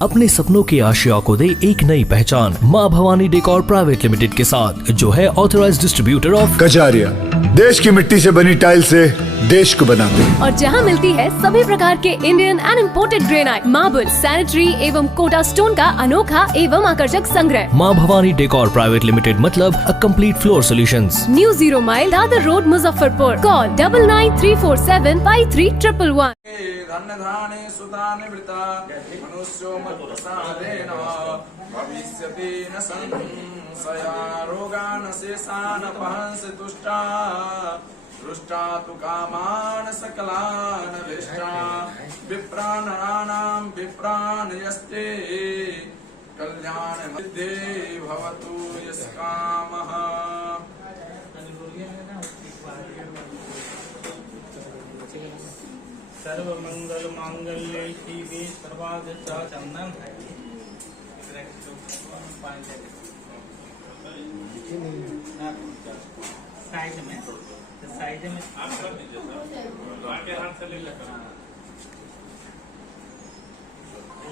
अपने सपनों की आशिया को दे एक नई पहचान माँ भवानी डेकोर प्राइवेट लिमिटेड के साथ, जो है ऑथराइज्ड डिस्ट्रीब्यूटर ऑफ कजारिया। देश की मिट्टी से बनी टाइल से देश को बनाते हैं। और जहाँ मिलती है सभी प्रकार के Indian and imported granite, marble, sanitary एवं कोटा स्टोन का अनोखा एवं आकर्षक संग्रह। माँ भवानी डेकोर प्राइवेट लिमिटेड मतलब a complete floor solutions. New 0 mile Dadar road, Muzaffarpur. Call 9934753111। धन्यधाने सुतानिवृता मनुष्यो मत्प्रसादेन भविष्यति न संशया रोगान शेषान पहंसि तुष्टा दृष्टा तु कामान सकलान विष्टा विप्रानराणां विप्रान यस्ते कल्याण मध्ये भवतु यस्कामः। सर्वमंगल मांगल्ये शिवे सर्वार्थ साधनं। साइड में आप कर दीजिए सर, आगे हाथ से ले लेकर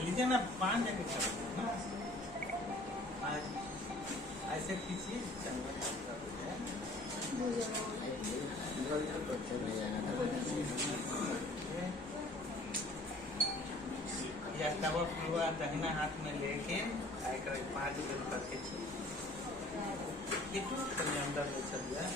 लीजिए ना, 5 जगह करना ना, ऐसे खींचिए। या तवा पूरा दाहिना हाथ में लेके 5 जगह करके ये तो अंदर चल जाए।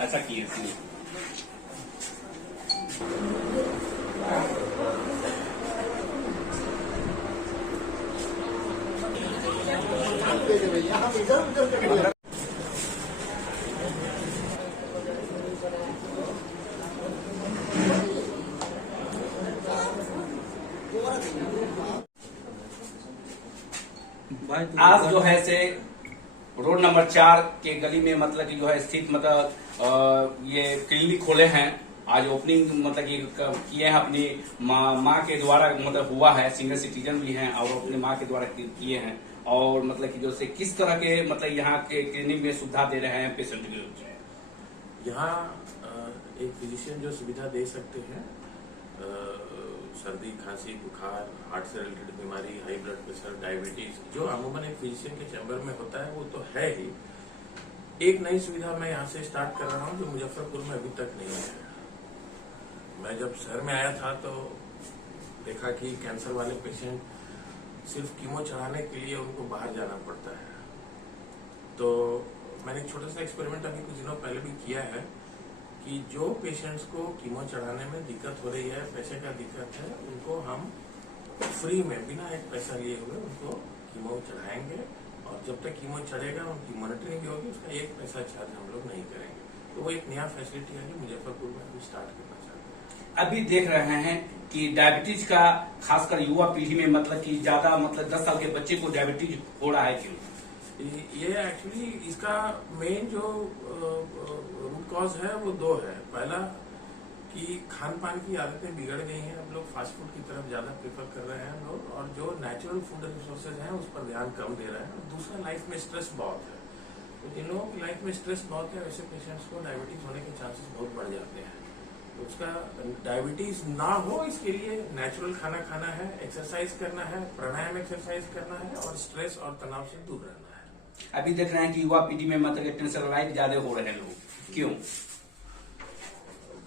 ऐसा किए आज जो है से रोड नंबर 4 के गली में मतलब कि जो है स्थित मतलब ये क्लिनिक खोले हैं। आज ओपनिंग मतलब कि किए हैं अपनी माँ के द्वारा, मतलब हुआ है, सीनियर सिटीजन भी हैं और अपनी माँ के द्वारा किए हैं। और मतलब कि जो से किस तरह के मतलब यहाँ के क्लिनिक में सुविधा दे रहे हैं पेशेंट के। यहाँ एक फिजिशियन जो सुविधा दे सकते हैं, सर्दी खांसी बुखार, हार्ट से रिलेटेड बीमारी, हाई ब्लड प्रेशर, डायबिटीज, जो अमूमन एक फिजिशियन के चैम्बर में होता है वो तो है ही। एक नई सुविधा मैं यहाँ से स्टार्ट कर रहा हूँ जो मुजफ्फरपुर में अभी तक नहीं है। मैं जब शहर में आया था तो देखा कि कैंसर वाले पेशेंट सिर्फ कीमो चढ़ाने के लिए उनको बाहर जाना पड़ता है। तो मैंने एक छोटा सा एक्सपेरिमेंट अभी कुछ दिनों पहले भी किया है कि जो पेशेंट्स को कीमो चढ़ाने में दिक्कत हो रही है, पैसे का दिक्कत है, उनको हम फ्री में बिना एक पैसा लिए हुए उनको कीमो चढ़ाएंगे। और जब तक कीमो चढ़ेगा उनकी मॉनिटरिंग भी होगी, उसका 1 पैसा चार्ज हम लोग नहीं करेंगे। तो वो एक नया फैसिलिटी है जो मुजफ्फरपुर में अभी स्टार्ट करना चाहते हैं। अभी देख रहे हैं कि डायबिटीज का खासकर युवा पीढ़ी में मतलब कि ज्यादा मतलब 10 साल के बच्चे को डायबिटीज हो रहा है। क्यों? ये एक्चुअली इसका मेन जो रूट कॉज है वो 2 है। पहला कि खान पान की आदतें बिगड़ गई हैं, हम लोग फास्ट फूड की तरफ ज्यादा प्रेफर कर रहे हैं लोग, और जो नेचुरल फूड रिसोर्सेज हैं उस पर ध्यान कम दे रहे हैं। और दूसरा, लाइफ में स्ट्रेस बहुत है। तो जिन लोगों की लाइफ में स्ट्रेस बहुत है वैसे पेशेंट्स को डायबिटीज होने के चांसेस बहुत बढ़ जाते हैं। तो उसका डायबिटीज ना हो इसके लिए नेचुरल खाना खाना है, एक्सरसाइज करना है, प्राणायाम एक्सरसाइज करना है और स्ट्रेस और तनाव से दूर रहना है। अभी देख रहे हैं कि युवा पीढ़ी में मतलब टेंशनलाइज ज्यादा हो रहे हैं लोग। क्यों?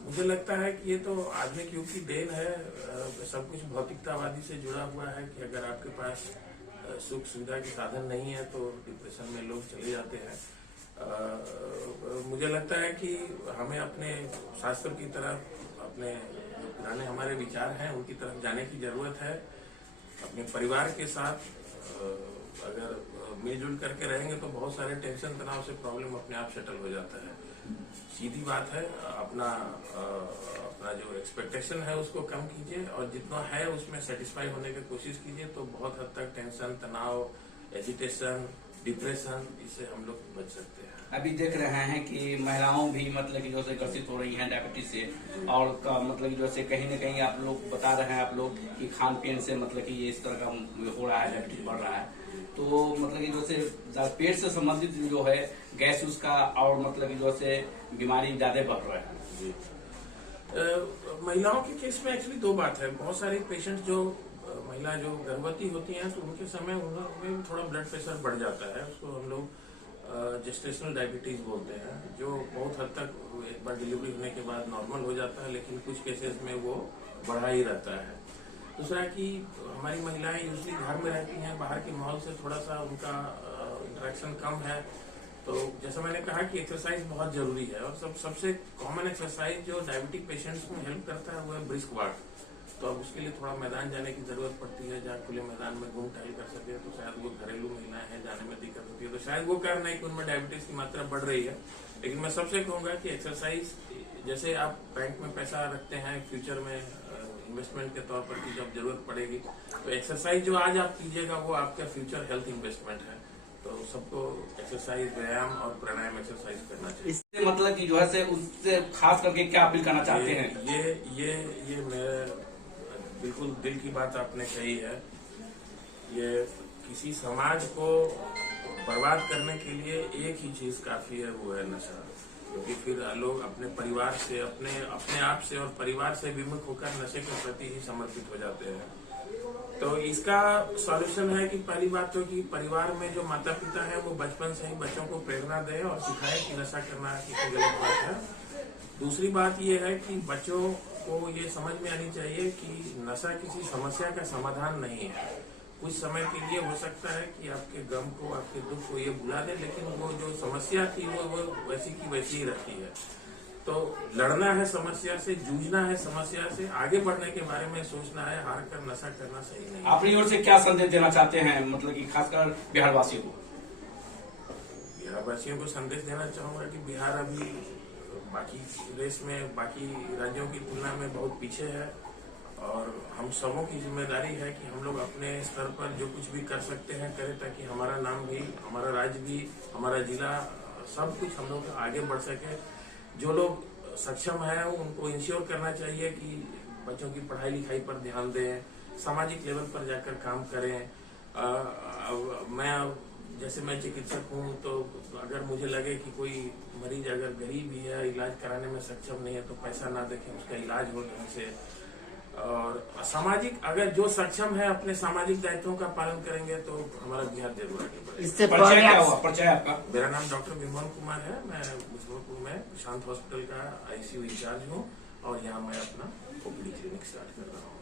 मुझे लगता है कि ये तो आधुनिक युग की देन है। सब कुछ भौतिकतावादी से जुड़ा हुआ है कि अगर आपके पास सुख सुविधा के साधन नहीं है तो डिप्रेशन में लोग चले जाते हैं। मुझे लगता है कि हमें अपने शास्त्र की तरफ, अपने पुराने हमारे विचार हैं उनकी तरफ जाने की जरूरत है। अपने परिवार के साथ अगर मिलजुल करके रहेंगे तो बहुत सारे टेंशन तनाव से प्रॉब्लम अपने आप सेटल हो जाता है। सीधी बात है, अपना जो एक्सपेक्टेशन है उसको कम कीजिए और जितना है उसमें सेटिस्फाई होने की कोशिश कीजिए, तो बहुत हद तक टेंशन तनाव एजिटेशन, डिप्रेशन, इससे हम लोग बच सकते हैं। अभी देख रहे हैं कि महिलाओं भी मतलब कि जैसे ग्रसित हो रही हैं डायबिटीज से, और मतलब कि जैसे कहीं न कहीं आप लोग बता रहे हैं आप लोग कि खान पीन से मतलब कि ये इस तरह का हो रहा है, डायबिटीज बढ़ रहा है। तो मतलब कि जैसे पेट से संबंधित जो है गैस उसका और मतलब कि जैसे बीमारी ज्यादा बढ़ रहा है। जी। महिलाओं के केस में एक्चुअली दो बात है। बहुत सारी पेशेंट जो महिला जो गर्भवती होती हैं तो उनके समय उनमें थोड़ा ब्लड प्रेशर बढ़ जाता है, उसको हम लोग जेस्टेशनल डायबिटीज बोलते हैं, जो बहुत हद तक एक बार डिलीवरी होने के बाद नॉर्मल हो जाता है, लेकिन कुछ केसेस में वो बढ़ा ही रहता है। दूसरा कि हमारी महिलाएं यूजली घर में रहती हैं, बाहर के माहौल से थोड़ा सा उनका इंटरेक्शन कम है, तो जैसा मैंने कहा कि एक्सरसाइज बहुत जरूरी है। और सबसे कॉमन एक्सरसाइज जो डायबिटिक पेशेंट्स को हेल्प करता है वो है ब्रिस्क वॉक। तो अब उसके लिए थोड़ा मैदान जाने की जरूरत पड़ती है, जहाँ खुले मैदान में घूम टहल कर सके, तो शायद वो घरेलू महिलाएं हैं जाने में दिक्कत होती है, तो शायद वो कारण नहीं कि उनमें डायबिटीज की मात्रा बढ़ रही है। लेकिन मैं सबसे कहूंगा कि एक्सरसाइज, जैसे आप बैंक में पैसा रखते हैं फ्यूचर में इन्वेस्टमेंट के तौर पर कि जब जरूरत पड़ेगी, तो एक्सरसाइज जो आज आप कीजिएगा वो आपका फ्यूचर हेल्थ इन्वेस्टमेंट है। तो सबको एक्सरसाइज, व्यायाम और प्राणायाम एक्सरसाइज करना चाहिए। इससे मतलब कि जो है से उससे खास करके क्या अपील करना चाहते हैं? ये मेरे बिल्कुल दिल की बात आपने कही है। ये किसी समाज को बर्बाद करने के लिए एक ही चीज काफी है, वो है नशा। क्योंकि फिर लोग अपने परिवार से, अपने आप से और परिवार से विमुख होकर नशे के प्रति ही समर्पित हो जाते हैं। तो इसका सॉल्यूशन है कि पहली बात तो कि परिवार में जो माता पिता है वो बचपन से ही बच्चों को प्रेरणा दें और सिखाएं कि नशा करना किसी गलत बात है। दूसरी बात ये है कि बच्चों को ये समझ में आनी चाहिए कि नशा किसी समस्या का समाधान नहीं है। कुछ समय के लिए हो सकता है कि आपके गम को, आपके दुख को ये भुला दे, लेकिन वो जो समस्या थी वो वैसी की वैसी ही रहती है। तो लड़ना है समस्या से, जूझना है समस्या से, आगे बढ़ने के बारे में सोचना है, हार कर नशा करना सही नहीं। अपनी ओर से क्या संदेश देना चाहते हैं, मतलब कि खासकर बिहार वासियों को? बिहार वासियों को संदेश देना चाहूंगा कि बिहार अभी बाकी रेस में, बाकी राज्यों की तुलना में बहुत पीछे है, और हम सबों की जिम्मेदारी है कि हम लोग अपने स्तर पर जो कुछ भी कर सकते हैं करें, ताकि हमारा नाम भी, हमारा राज्य भी, हमारा जिला, सब कुछ हम लोग आगे बढ़ सके। जो लोग सक्षम है उनको इंश्योर करना चाहिए कि बच्चों की पढ़ाई लिखाई पर ध्यान दें, सामाजिक लेवल पर जाकर काम करें। मैं चिकित्सक हूँ, तो अगर मुझे लगे कि कोई मरीज अगर गरीब भी है, इलाज कराने में सक्षम नहीं है, तो पैसा ना देखें, उसका इलाज हो ढंग से। और सामाजिक, अगर जो सक्षम है अपने सामाजिक दायित्वों का पालन करेंगे तो हमारा बिहार जरूर आगे बढ़ेगा। इससे परिचय क्या हुआ? परिचय आपका? मेरा नाम डॉक्टर विमोहन कुमार है। मैं मुजफ्फरपुर में शांत हॉस्पिटल का ICU इंचार्ज हूँ, और यहाँ मैं अपना OPD क्लिनिक स्टार्ट कर रहा हूँ।